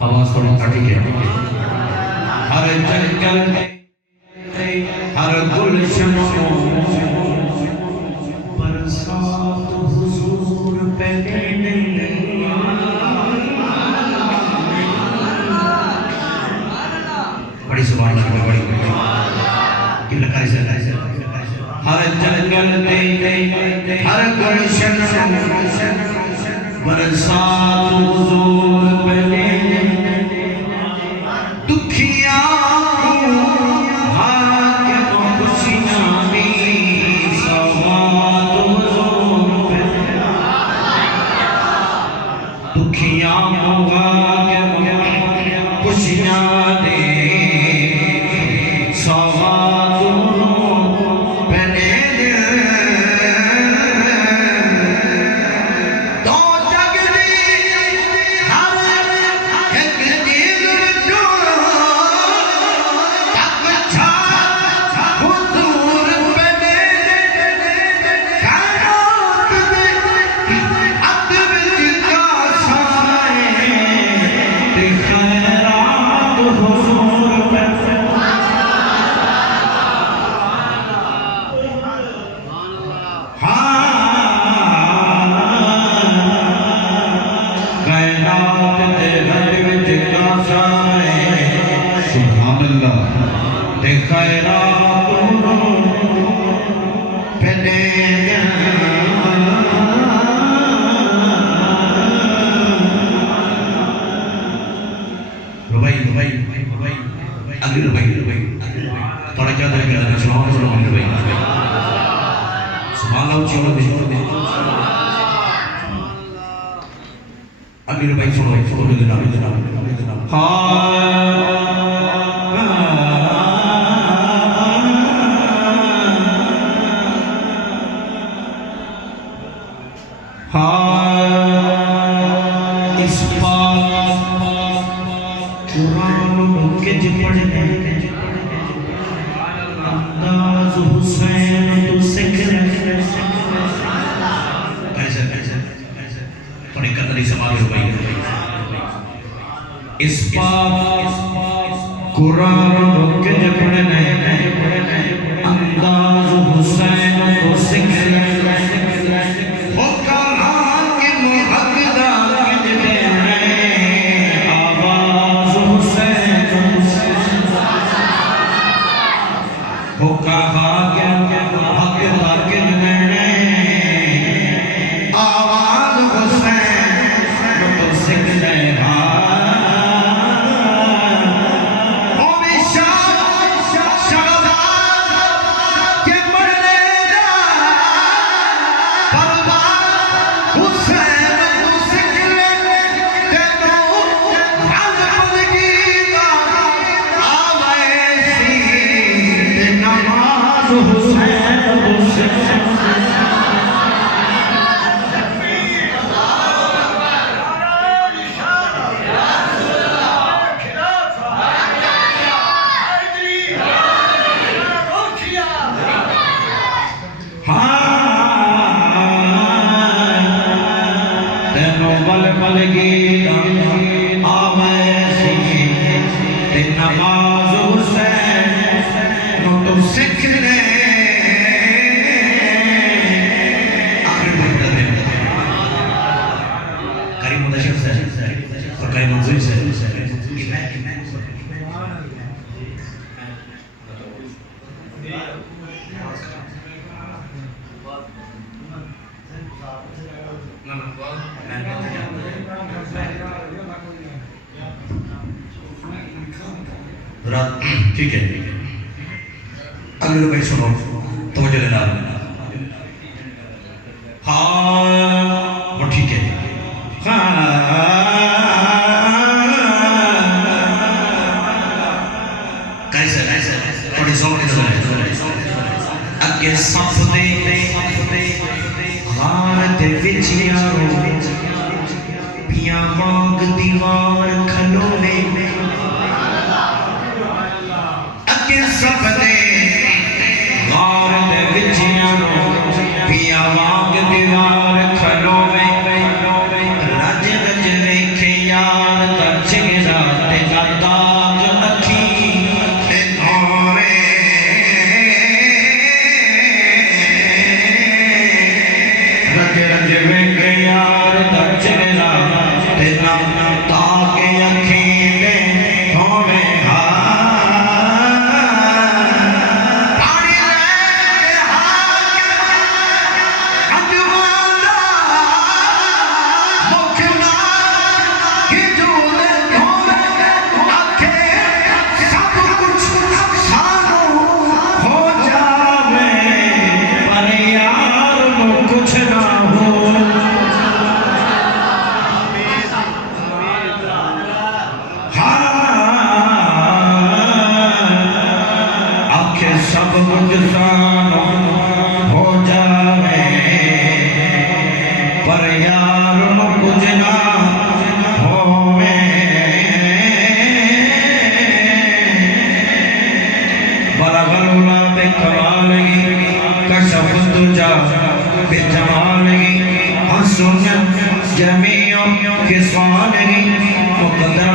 آواز تھوڑی کھٹی ہے ہر جنگل ہر گلشن برسات حضور پہ بڑی سبحان اللہ بڑی کہ لکھائی سے ہر جنگل ہر گلشن برسات حضور پہ دکھیاں امیر بھائی سنو اس پاک قرآن مکج پڑھنے انداز حسین تو سکھنے تھوڑی قدری سوال ہو گئی اس پاک قرآن مکج پڑھنے انداز حسین تو سکھنے ٹھیک ہے اگلے بھائی سنو توجہ دینا ہاں وہ ٹھیک ہے کیسے تھوڑی زور کی اگے سپ دے غار دے وچ یارو پیاں وانگ دیوار کھلونے سب دے غار دے وچ یارو پیاں وانگ دیوار کھلونے پر یار کچھ نہ ہوئے بلغ العلا بکمالہی کشف الدجا بجمالہی حسن جمیع خصالہی مقدر